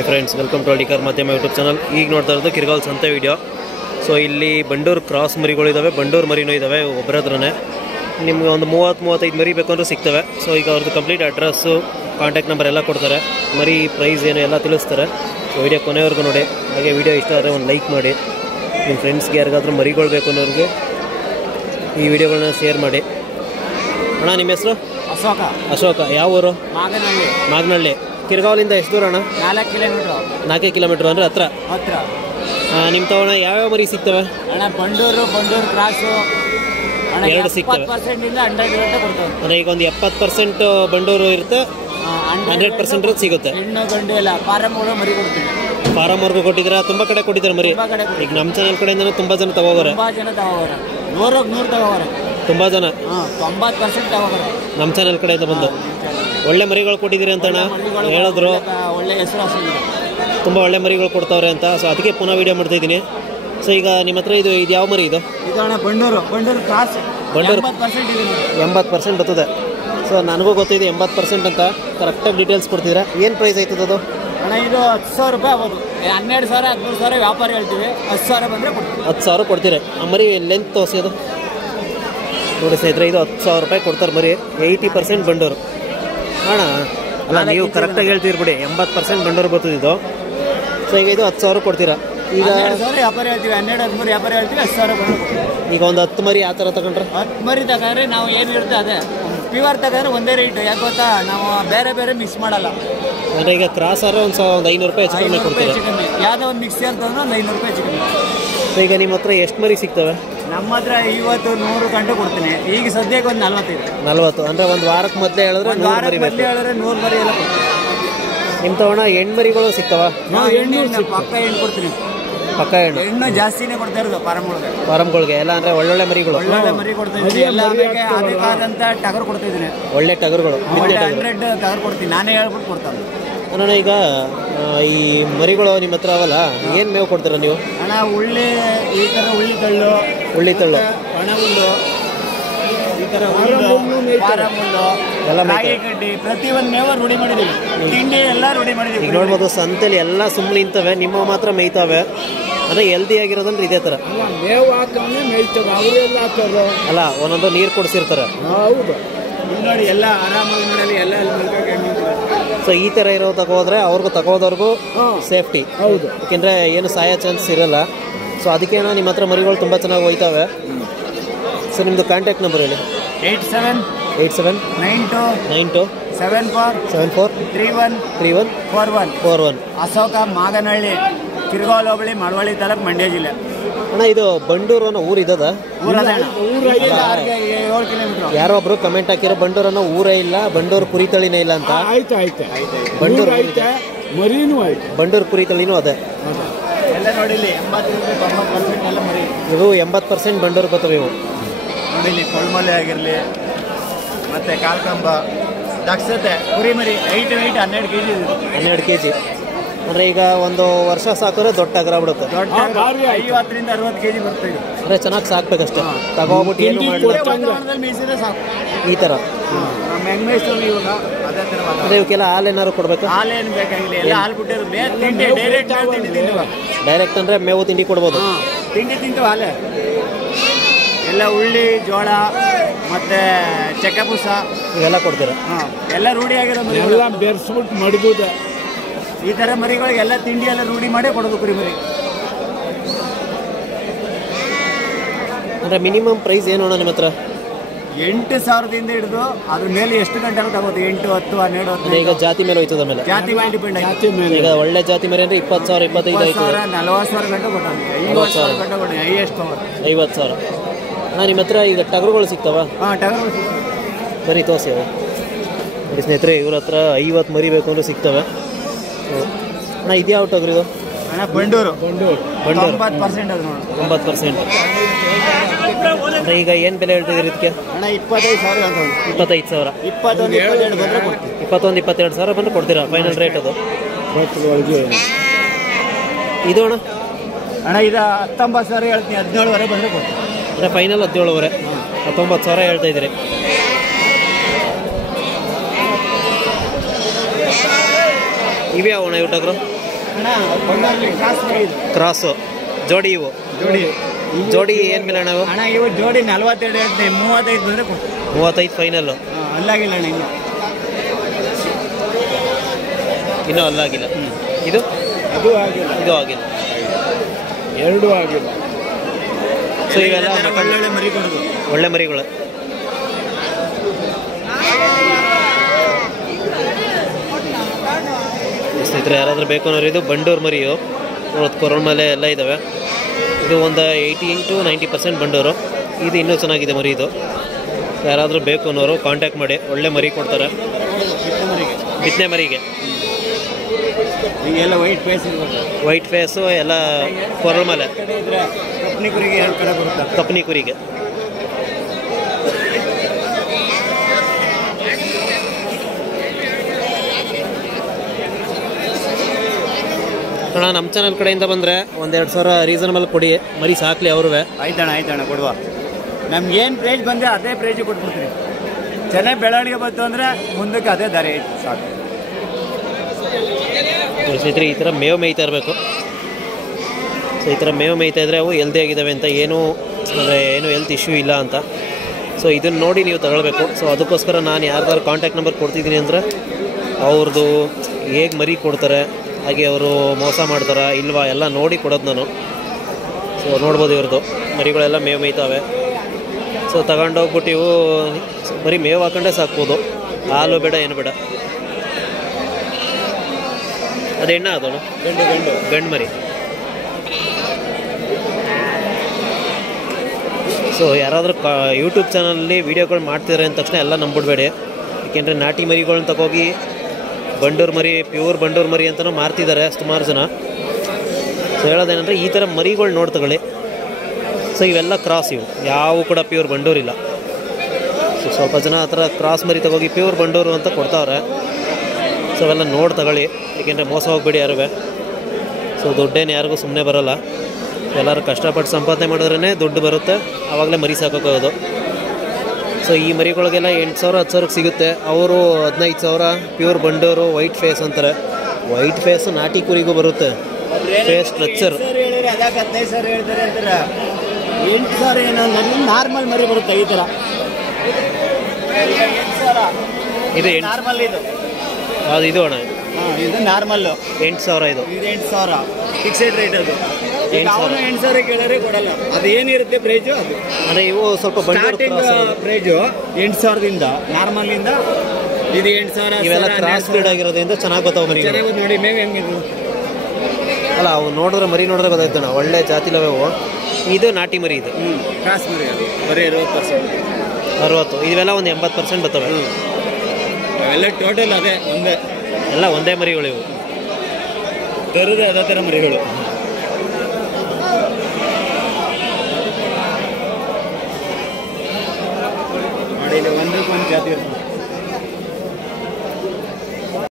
Hi friends, welcome to ಅಡಿಕರ್ ಮಾಧ್ಯಮ YouTube channel. ಈಗ ನೋಡ್ತಾ ಇರೋದು ಕಿರ್ಗಾಲ್ ಸಂತೆ ವಿಡಿಯೋ. ಸೊ ಇಲ್ಲಿ ಬಂಡೂರು ಕ್ರಾಸ್ ಮರಿಗಳಿದ್ದಾವೆ, ಬಂಡೂರು ಮರಿನೂ ಇದ್ದಾವೆ. ಒಬ್ಬರ ಹತ್ರನೇ ನಿಮ್ಗೆ ಒಂದು 30-35 ಮರಿ ಬೇಕು ಅಂದರೆ ಸಿಗ್ತವೆ. ಸೊ ಈಗ ಅವ್ರದ್ದು ಕಂಪ್ಲೀಟ್ ಅಡ್ರೆಸ್ಸು, ಕಾಂಟ್ಯಾಕ್ಟ್ ನಂಬರ್ ಎಲ್ಲ ಕೊಡ್ತಾರೆ. ಮರಿ ಪ್ರೈಸ್ ಏನು ಎಲ್ಲ ತಿಳಿಸ್ತಾರೆ. ಸೊ ವಿಡಿಯೋ ಕೊನೆವರೆಗೂ ನೋಡಿ. ಹಾಗೆ ವಿಡಿಯೋ ಇಷ್ಟ ಆದರೆ ಒಂದು ಲೈಕ್ ಮಾಡಿ. ನಿಮ್ಮ ಫ್ರೆಂಡ್ಸ್ಗೆ ಯಾರಿಗಾದ್ರೂ ಮರಿಗಳು ಬೇಕು ಅನ್ನೋರಿಗೆ ಈ ವಿಡಿಯೋಗಳನ್ನ ಶೇರ್ ಮಾಡಿ. ಅಣ್ಣ, ನಿಮ್ಮ ಹೆಸರು? ಅಶೋಕ. ಯಾವ ಊರು? ಮಾಗನಹಳ್ಳಿ. ಕಿರ್ಗಾವಲಿಂದ ಎಷ್ಟು ದೂರ ಅಣ್ಣ? 4 ಕಿಲೋಮೀಟ್ರ್ ಅಂದರೆ ಹತ್ರ. ನಿಮ್ಮ ತವಣ ಯಾವ್ಯಾವ ಮರಿ ಸಿಗ್ತವೆ ಅಣ್ಣ? ಬಂಡೂರು ಕ್ರಾಸು ಎರಡು ಸಿಗ್ತವೆ. ಅಂದರೆ ಈಗ ಒಂದು 70% ಬಂಡೂರು ಇರುತ್ತೆ, 100% ಸಿಗುತ್ತೆ. ಹೆಣ್ಣು ಗಂಡು ಎಲ್ಲ ಫಾರಮ್ಗಳು ಮರಿ ಕೊಡ್ತೀವಿ. ಫಾರಮ್ವರೆಗೂ ಕೊಟ್ಟಿದ್ದೀರಾ? ತುಂಬ ಕಡೆ ಕೊಟ್ಟಿದ್ದಾರೆ ಮರಿ. ಈಗ ನಮ್ಮ ಚಾನಲ್ ಕಡೆಯಿಂದ ತುಂಬ ಜನ ತಗೋಗೋರೆ. 100 ತಗೋರೆ. ತುಂಬ ಜನ 90% ತಗೋರೆ ನಮ್ಮ ಚಾನಲ್ ಕಡೆಯಿಂದ ಬಂದು. ಒಳ್ಳೆ ಮರಿಗಳು ಕೊಟ್ಟಿದ್ದೀರಿ ಅಂತ ಅಣ್ಣ ಹೇಳಿದ್ರು. ಒಳ್ಳೆ ಹೆಸರು ತುಂಬ ಒಳ್ಳೆ ಮರಿಗಳು ಕೊಡ್ತಾವ್ರೆ ಅಂತ. ಸೊ ಅದಕ್ಕೆ ಪುನಃ ವೀಡಿಯೋ ಮಾಡ್ತಾಯಿದ್ದೀನಿ. ಸೊ ಈಗ ನಿಮ್ಮ ಹತ್ರ ಇದು ಯಾವ ಮರಿ ಇದು? ಅಣ್ಣ ಬಂಡೂರು ಕ್ರಾಸ್. ಬಂಡೂರು 80% ಬರ್ತದೆ. ಸೊ ನನಗೂ ಗೊತ್ತಿದೆ 80% ಅಂತ. ಕರೆಕ್ಟಾಗಿ ಡೀಟೇಲ್ಸ್ ಕೊಡ್ತೀರಾ? ಏನು ಪ್ರೈಸ್ ಆಯ್ತದೆ ಅದು? ಅಣ್ಣ ಇದು 10,000 ರೂಪಾಯಿ ಆಗೋದು. 12,000 13,000 ವ್ಯಾಪಾರ ಹೇಳ್ತೀವಿ. 10,000 ಬಂದರೆ ಕೊಡ್ತೀವಿ. 10,000 ಕೊಡ್ತೀರಿ. ಆ ಮರಿ ಲೆಂತ್ ತೋರಿಸಿ ಅದು ನೋಡಿ ಸ್ನೇಹಿತರೆ. ಇದು 10,000 ರೂಪಾಯಿ ಕೊಡ್ತಾರೆ ಮರಿ. 80% ಬಂಡೂರು ಅಣ್ಣ. ಅಲ್ಲ, ನೀವು ಕರೆಕ್ಟಾಗಿ ಹೇಳ್ತೀರಿ ಬಿಡಿ. 80% ಬಂಡೂರು ಬರ್ತದಿದ್ದು. ಸೊ ಈಗ ಇದು 10,000 ಕೊಡ್ತೀರಾ? ಈಗ 12,000 ವ್ಯಾಪಾರ ಹೇಳ್ತೀವಿ. 12-13 ವ್ಯಾಪಾರ ಹೇಳ್ತೀವಿ. 10,000 ಬಂದು. ಈಗ ಒಂದು 10 ಮರಿ ಆ ಥರ ತಗೊಂಡ್ರೆ? 10 ಮರಿ ತಗೊಂಡ್ರೆ ನಾವು ಏನು ಇರುತ್ತೆ ಅದೇ ಪ್ಯೂರ್ ತಗೊಂಡ್ರೆ ಒಂದೇ ರೇಟು. ಯಾಕೆ ಗೊತ್ತಾ, ನಾವು ಬೇರೆ ಮಿಕ್ಸ್ ಮಾಡಲ್ಲ. ಅಂದರೆ ಈಗ ಕ್ರಾಸ್ ಆದರೆ ಒಂದು 500 ರೂಪಾಯಿ ಹೆಚ್ಚು ಕಮ್ಮಿ ಕೊಡ್ತೀರಾ? ಯಾವುದೋ ಒಂದು ಮಿಕ್ಸ್ ಅಂತಂದ್ರೆ ಒಂದು 500 ರೂಪಾಯಿ ಹೆಚ್ಚು ಕಮ್ಮಿ. ಸೊ ಈಗ ನಿಮ್ಮ ಹತ್ರ ಎಷ್ಟು ಮರಿ ಸಿಗ್ತವೆ? ನಮ್ಮ ಹತ್ರ 50-100 ಗಂಟೆ ಕೊಡ್ತೀನಿ. ಈಗ ಸದ್ಯಕ್ಕೆ ಒಂದು 40 ಅಂದರೆ ಒಂದು ವಾರಕ್ಕೆ ಮೊದಲೇ ಹೇಳಿದ್ರೆ 100 ಮರಿ ಬೇಕು. 100 ಮರಿ ಎಲ್ಲ ಕೊಡ್ತೀನಿ. ನಿಮ್ಮ ತಗೋಣ ಹೆಣ್ಣು ಮರಿಗಳು ಸಿಗ್ತಾವ? ಪಕ್ಕ ಹೆಣ್ಣು ಕೊಡ್ತೀನಿ. ಪಕ್ಕ ಹೆಣ್ಣು ಜಾಸ್ತಿನೇ ಕೊಡ್ತಾ ಇರೋದು ಫಾರಮ್ಗಳಿಗೆ ಎಲ್ಲ. ಅಂದರೆ ಒಳ್ಳೊಳ್ಳೆ ಮರಿಗಳು. ಒಳ್ಳೊಳ್ಳೆ ಮರಿ ಕೊಡ್ತಾ ಇದ್ದೀನಿ. ಎಲ್ಲ ಬೇಕಾದಂಥ ಟಗರು ಕೊಡ್ತಾ ಇದ್ದೀನಿ. ಒಳ್ಳೆ ಟಗರುಗಳು 100 ಟಗರು ಕೊಡ್ತೀನಿ. ನಾನೇ ಹೇಳ್ಬಿಟ್ಟು ಕೊಡ್ತಾನೆ. ಅಣ್ಣ, ಈಗ ಈ ಮರಿಗಳು ನಿಮ್ಮ ಹತ್ರ ಅವಲ್ಲ, ಏನು ಮೇವು ಕೊಡ್ತೀರಾ ನೀವು? ಅಣ್ಣ ಉಳ್ಳಿ, ಈ ಥರ ಉಳ್ಳಿ ತಳ್ಳು, ಒಣ ಹುಲ್ಲು, ಈ ಥರ ಫಾರಂ ಹುಲ್ಲು, ರಾಗಿ ಕಡ್ಡಿ, ಪ್ರತಿಯೊಂದು ಮೇವು ರೂಢಿ ಮಾಡಿದ್ದೀವಿ. ತಿಂಡಿ ಎಲ್ಲ ರೂಢಿ ಮಾಡಿದ್ದೀವಿ. ಈಗ ನೋಡ್ಬೋದು ಸಂತೆಲಿ ಎಲ್ಲ ಸುಮ್ಮನೆ ನಿಂತವೆ, ನಿಮ್ಮ ಮಾತ್ರ ಮೇಯ್ತಾವೆ. ಅಂದರೆ ಹೆಲ್ದಿ ಆಗಿರೋದಂದ್ರೆ ಇದೇ ಥರ ಮೇವು ಹಾಕಂದ್ರೆ ಮೇಯ್ತವೆ. ಅವರೆಲ್ಲ ಹಾಕೋದು ಅಲ್ಲ, ಒಂದೊಂದು ನೀರು ಕೊಡಿಸಿರ್ತಾರೆ. ಹೌದು, ನೋಡಿ ಎಲ್ಲ ಆರಾಮಾಗಿ ನೋಡಲಿ. ಎಲ್ಲ ಸೊ ಈ ಥರ ಇರೋ ತಗೋದ್ರೆ ಅವ್ರಿಗೂ ತಗೋದವ್ರಿಗೂ ಸೇಫ್ಟಿ. ಹೌದು, ಯಾಕೆಂದರೆ ಏನು ಸಾಯೋ ಚಾನ್ಸ್ ಇರಲ್ಲ. ಸೊ ಅದಕ್ಕೇನೋ ನಿಮ್ಮ ಹತ್ರ ಮರಿಗಳು ತುಂಬ ಚೆನ್ನಾಗಿ ಹೋಯ್ತವೆ. ಸೊ ನಿಮ್ಮದು ಕಾಂಟ್ಯಾಕ್ಟ್ ನಂಬರ್ ಹೇಳಿ. 8792 74 3141. ಅಶೋಕ, ಮಾಗನಹಳ್ಳಿ, ಕಿರ್ಗಾಲ್ ಹೋಬಳಿ, ಮಳವಳ್ಳಿ ತಾಲೂಕು, ಮಂಡ್ಯ ಜಿಲ್ಲೆ. ಅಣ್ಣ, ಇದು ಬಂಡೂರು ಅನ್ನೋ ಊರು ಇದ್ದದ? 7 ಕಿಲೋಮೀಟರ್. ಯಾರೋ ಒಬ್ರು ಕಮೆಂಟ್ ಹಾಕಿರೋ ಬಂಡೂರು ಅನ್ನೋ ಊರೇ ಇಲ್ಲ, ಬಂಡೂರು ಕುರಿ ತಳಿನೇ ಇಲ್ಲ ಅಂತ. ಆಯ್ತು ಬಂಡೂರು ಮರಿನೂ ಆಯ್ತು. ಬಂಡೂರು ಕುರಿ ತಳಿನೂ ಅದೇ. ಎಲ್ಲ ನೋಡಿಲಿ 80-90% ಎಲ್ಲ ಮರಿ. ಇವು 80% ಬಂಡೂರು ಬರ್ತವೆ. ಇವು ನೋಡಿಲಿ ಕೊಳ್ಮಲೆ ಆಗಿರಲಿ, ಮತ್ತೆ ಕಾಲ್ಕಂಬ, ದಕ್ಷತೆ ಕುರಿ ಮರಿ. 12 kg. 12 kg ಅಂದರೆ ಈಗ ಒಂದು ವರ್ಷ ಸಾಕಿದ್ರೆ ದೊಡ್ಡ ಟಗರ ಬಿಡುತ್ತೆ. 50-60 kg ಬರ್ತೀವಿ. ಅಂದರೆ ಚೆನ್ನಾಗಿ ಸಾಕ್ಬೇಕಷ್ಟೇ. ತಗೋಬಿಟ್ಟು ಏನು ಮಾಡಿದ್ರೆ ಈ ಥರ ಅಂದರೆ ಇವಕ್ಕೆಲ್ಲ ಹಾಲೇನಾದ್ರು ಕೊಡ್ಬೇಕು? ಹಾಲೇನು ಬೇಕಾಗಿಲ್ಲ, ಎಲ್ಲ ಹಾಲು ಬಿಟ್ಟಿರೋದು. ಡೈರೆಕ್ಟ್ ಅಂದರೆ ಮೇವು ತಿಂಡಿ ಕೊಡ್ಬೋದು. ತಿಂಡಿ ತಿಂತು ಹಾಲೆ ಎಲ್ಲ ಉಳ್ಳಿ, ಜೋಳ, ಮತ್ತೆ ಚಕ್ಕಪುಸ ಇವೆಲ್ಲ ಕೊಡ್ತೀರಾ? ಎಲ್ಲ ರೂಢಿ ಆಗಿರೋ ಮರಿ. ಎಲ್ಲ ಬೆರೆಸ್ಬಿಟ್ಟು ಮಡಗುದ. ಈ ಥರ ಮರಿಗಳಿಗೆ ಎಲ್ಲ ತಿಂಡಿ ಎಲ್ಲ ರೂಢಿ ಮಾಡೇ ಕೊಡೋದು ಕುರಿ ಮರಿ. ಅಂದರೆ ಮಿನಿಮಮ್ ಪ್ರೈಸ್ ಏನು ಅಣ್ಣ ನಿಮ್ಮ ಹತ್ರ? 8,000 ಹಿಡಿದು ಅದ್ರ ಮೇಲೆ ಎಷ್ಟು ಗಂಟೆ ತಗೋದು. 8, 10, 12, 15. ಈಗ ಜಾತಿ ಮೇಲೆ ಹೋಯ್ತದ ಮೇಲೆ? ಜಾತಿ ಮೇಲೆ ಡಿಪೆಂಡ್. ಈಗ ಒಳ್ಳೆ ಜಾತಿ ಮೇಲೆ ಅಂದರೆ 20,000 25,000 ಆಯ್ತು. 40,000 ಗಂಟೆ ಕೊಟ್ಟಾನೆ. 50,000 ಗಂಟೆ ಕೊಡಿ. 50,000. ಅಣ್ಣ, ನಿಮ್ಮ ಹತ್ರ ಈಗ ಟಗರುಗಳು ಸಿಗ್ತಾವ? ಟಗರು ಬರೀ ತೋರಿಸಿ ಅವು ನೋಡಿ ಸ್ನೇಹಿತರೆ. ಇವ್ರ ಹತ್ರ 50 ಮರಿ ಬೇಕು ಅಂದ್ರೆ ಸಿಗ್ತವೆ. ಅಣ್ಣ, ಇದ್ಯಾವ ಟಗರು ಇದು? ಅಣ್ಣ ಬಂಡೂರು 90% ಅದು ನೋಡಿ. 90%. ಈಗ ಏನು ಬೆಲೆ ಹೇಳ್ತಿದ್ದೀರಿ ಇದಕ್ಕೆ? ಅಣ್ಣ 25,000 ಅಂತ. 25,000. 21-22 ಬಂದರೆ ಕೊಡ್ತೀವಿ. 21-22,000 ಬಂದು ಕೊಡ್ತೀರಾ? ಫೈನಲ್ ರೇಟ್ ಅದು. ಇದು ಅಣ್ಣ? ಇದು 19,000 ಹೇಳ್ತೀನಿ. 17,000 ಬಂದರೆ ಕೊಡ್ತೀವಿ. ಅಂದರೆ ಫೈನಲ್ 17,000. 19,000 ಹೇಳ್ತಾ ಇದ್ದೀರಿ. ಇವ್ಯಾವ ಅಣ್ಣ ಇವು ಟಗರು? ಕ್ರಾಸು ಜೋಡಿ ಇವು ಜೋಡಿ ಏನು ಬೆಲೆ ಅಣ್ಣ ಇವು? ಅಣ್ಣ ಇವು ಜೋಡಿ 42 ಹೇಳ್ತೀನಿ, 35 ಬಂದರೆ ಕೊಡ್ತೀನಿ. 35 ಫೈನಲ್ಲು. ಅಲ್ಲಾಗಿಲ್ಲ ಅಣ್ಣ ಇನ್ನೂ ಅಲ್ಲಾಗಿಲ್ಲ. ಇದು ಅದು ಆಗಿಲ್ಲ, ಇದು ಆಗಿಲ್ಲ, ಎರಡೂ ಆಗಿಲ್ಲ. ಸೊ ಇವೆಲ್ಲ ಒಳ್ಳೊಳ್ಳೆ ಮರಿ ಕೊಡೋದು, ಒಳ್ಳೆ ಮರಿಗಳು. ಸ್ನೇಹಿತರೆ ಯಾರಾದರೂ ಬೇಕು ಅನ್ನೋರು ಇದು ಬಂಡೂರು ಮರಿಯು, ಕೊರಳ ಮೇಲೆ ಎಲ್ಲ ಇದ್ದಾವೆ. ಇದು ಒಂದು 80 to 90% ಬಂಡೂರು. ಇದು ಇನ್ನೂ ಚೆನ್ನಾಗಿದೆ ಮರಿ. ಇದು ಯಾರಾದರೂ ಬೇಕು ಅನ್ನೋರು ಕಾಂಟ್ಯಾಕ್ಟ್ ಮಾಡಿ, ಒಳ್ಳೆ ಮರಿ ಕೊಡ್ತಾರೆ. ಬಿತ್ತನೆ ಮರಿಗೆ ಈಗೆಲ್ಲ ವೈಟ್ ಫೇಸು ಎಲ್ಲ ಕೊರಳ ಮೇಲೆ ಕಪ್ನಿ ಕುರಿಗೆ 2 ಕಡೆ ಬರುತ್ತೆ. ಕಪ್ನಿ ಕುರಿಗೆ ಅಣ್ಣ ನಮ್ಮ ಚಾನಲ್ ಕಡೆಯಿಂದ ಬಂದರೆ 1-2 ಸಾವಿರ ರೀಸನಬಲ್ ಕೊಡಿ, ಮರಿ ಸಾಕಲಿ ಅವ್ರಿಗೆ. ಆಯ್ತಣ್ಣ ಕೊಡುವ. ನಮ್ಗೇನು ಪ್ರೈಸ್ ಬಂದೆ ಅದೇ ಪ್ರೈಜಿಗೆ ಕೊಟ್ಬಿಡ್ತೀನಿ. ಚೆನ್ನಾಗಿ ಬೆಳವಣಿಗೆ ಬಂತು ಅಂದರೆ ಮುಂದಕ್ಕೆ ಅದೇ ದಾರಿ ಐತೆ ಸಾಕು. ಸ್ನೇಹಿತರೆ ಈ ಥರ ಮೇವು ಮೇಯ್ತಾ ಇರಬೇಕು. ಸೊ ಈ ಥರ ಮೇವು ಮೇಯ್ತಾ ಇದ್ದರೆ ಅವು ಹೆಲ್ದಿ ಆಗಿದ್ದಾವೆ ಅಂತ, ಏನು ಅಂದರೆ ಏನು ಹೆಲ್ತ್ ಇಶ್ಯೂ ಇಲ್ಲ ಅಂತ. ಸೊ ಇದನ್ನು ನೋಡಿ ನೀವು ತಗೊಳ್ಬೇಕು. ಸೊ ಅದಕ್ಕೋಸ್ಕರ ನಾನು ಯಾರ್ದಾರು ಕಾಂಟ್ಯಾಕ್ಟ್ ನಂಬರ್ ಕೊಡ್ತಿದ್ದೀನಿ ಅಂದರೆ ಅವ್ರದ್ದು ಹೇಗೆ ಮರಿ ಕೊಡ್ತಾರೆ, ಹಾಗೆ ಅವರು ಮೋಸ ಮಾಡ್ತಾರಾ ಇಲ್ವಾ ಎಲ್ಲ ನೋಡಿ ಕೊಡೋದು ನಾನು. ಸೊ ನೋಡ್ಬೋದು ಇವ್ರದ್ದು ಮರಿಗಳೆಲ್ಲ ಮೇವು ಮೇಯ್ತಾವೆ. ಸೊ ತಗೊಂಡೋಗ್ಬಿಟ್ಟು ಇವು ಬರೀ ಮೇವು ಹಾಕೊಂಡೇ ಸಾಕ್ಬೋದು, ಹಾಲು ಬೇಡ ಏನು ಬೇಡ. ಅದು ಎಣ್ಣೆ ಅದೋಣ ಗಂಡು ಮರಿ. ಸೊ ಯಾರಾದರೂ ಯೂಟ್ಯೂಬ್ ಚಾನಲಲ್ಲಿ ವೀಡಿಯೋಗಳು ಮಾಡ್ತಿದ್ದಾರೆ ಅಂದ ತಕ್ಷಣ ಎಲ್ಲ ನಂಬಿಡ್ಬೇಡಿ. ಏಕೆಂದರೆ ನಾಟಿ ಮರಿಗಳನ್ನ ತಗೋಗಿ ಬಂಡೂರು ಮರಿ, ಪ್ಯೂರ್ ಬಂಡೂರು ಮರಿ ಅಂತಲೂ ಮಾರ್ತಿದ್ದಾರೆ ಸುಮಾರು ಜನ. ಸೊ ಹೇಳೋದೇನೆಂದರೆ ಈ ಥರ ಮರಿಗಳು ನೋಡಿ ತಗೊಳ್ಳಿ. ಸೊ ಇವೆಲ್ಲ ಕ್ರಾಸ್, ಇವು ಯಾವು ಕೂಡ ಪ್ಯೂರ್ ಬಂಡೂರಿಲ್ಲ. ಸೊ ಸ್ವಲ್ಪ ಜನ ಆ ಥರ ಕ್ರಾಸ್ ಮರಿ ತಗೋಗಿ ಪ್ಯೂರ್ ಬಂಡೂರು ಅಂತ ಕೊಡ್ತಾವ್ರೆ. ಸೊ ಅವೆಲ್ಲ ನೋಡಿ ತಗೊಳ್ಳಿ, ಏಕೆಂದರೆ ಮೋಸ ಹೋಗ್ಬೇಡಿ ಯಾರುವೆ. ಸೊ ದುಡ್ಡೇನು ಯಾರಿಗೂ ಸುಮ್ಮನೆ ಬರೋಲ್ಲ. ಎಲ್ಲರೂ ಕಷ್ಟಪಟ್ಟು ಸಂಪಾದನೆ ಮಾಡಿದ್ರೇ ದುಡ್ಡು ಬರುತ್ತೆ, ಆವಾಗಲೇ ಮರಿ ಸಾಕೋಕ್ಕೋದು. ಸೊ ಈ ಮರಿಗಳಿಗೆಲ್ಲ 8,000 10,000ಕ್ಕೆ ಸಿಗುತ್ತೆ. ಅವರು 15,000 ಪ್ಯೂರ್ ಬಂಡೂರು ವೈಟ್ ಫೇಸ್ ಅಂತಾರೆ. ವೈಟ್ ಫೇಸ್ ನಾಟಿ ಕುರಿಗೂ ಬರುತ್ತೆ, ಫೇಸ್ ಸ್ಟ್ರಕ್ಚರ್. 15,000 ಹೇಳ್ತಾರೆ ಅಂತಾರೆ. 8,000 ಏನೋ ನಾರ್ಮಲ್ ಮರಿ ಬರುತ್ತೆ ಈ ಥರ. ಇದು ನಾರ್ಮಲ್ ಇದು ಅದು ಇದು ಅಣ್ಣ, ಇದು ನಾರ್ಮಲ್ಲು 8,000. ಇದು 8,000 ಫಿಕ್ಸೆಡ್ ರೇಟ್. ಅದು 8,000 ಕೇಳಿದ್ರೆ ಕೊಡಲ್ಲ. ಅದು ಏನಿರುತ್ತೆ ಪ್ರೈಜು ಅದು. ಅಂದರೆ ಇವು ಸ್ವಲ್ಪ ಸ್ಟಾರ್ಟಿಂಗ್ ಪ್ರೈಜು 8,000ದಿಂದ ನಾರ್ಮಲಿಂದ ಇದು 8,000. ಇವೆಲ್ಲ ಕ್ರಾಸ್ ಬ್ರೀಡ್ ಆಗಿರೋದ್ರಿಂದ ಚೆನ್ನಾಗಿ ಗೊತ್ತಾವ ಮರಿ. ನೋಡಿ ಮೇವು ಹೆಂಗಿದ್ರು ಅಲ್ಲ, ಅವು ನೋಡಿದ್ರೆ ಮರಿ ನೋಡಿದ್ರೆ ಗೊತ್ತಾಯ್ತಣ್ಣ, ಒಳ್ಳೆ ಜಾತಿಲವೆ ಅವು. ಇದು ನಾಟಿ ಮರಿ. ಇದು ಕ್ರಾಸ್ ಮರಿ, ಅದು ಬರೀ 60%. 60. ಇವೆಲ್ಲ ಒಂದು 80% ಬರ್ತವೆ. ಅವೆಲ್ಲ ಟೋಟಲ್ ಅದೇ ಒಂದೇ, ಎಲ್ಲ ಒಂದೇ ಮರಿಗಳು ಇವು. ತರೋದೇ ಅದೇ ಥರ ಮರಿಗಳು. ನೋಡಿ ಇಲ್ಲಿ ಒಂದಕ್ಕೊಂದು ಜಾತಿ ಇರುತ್ತೆ.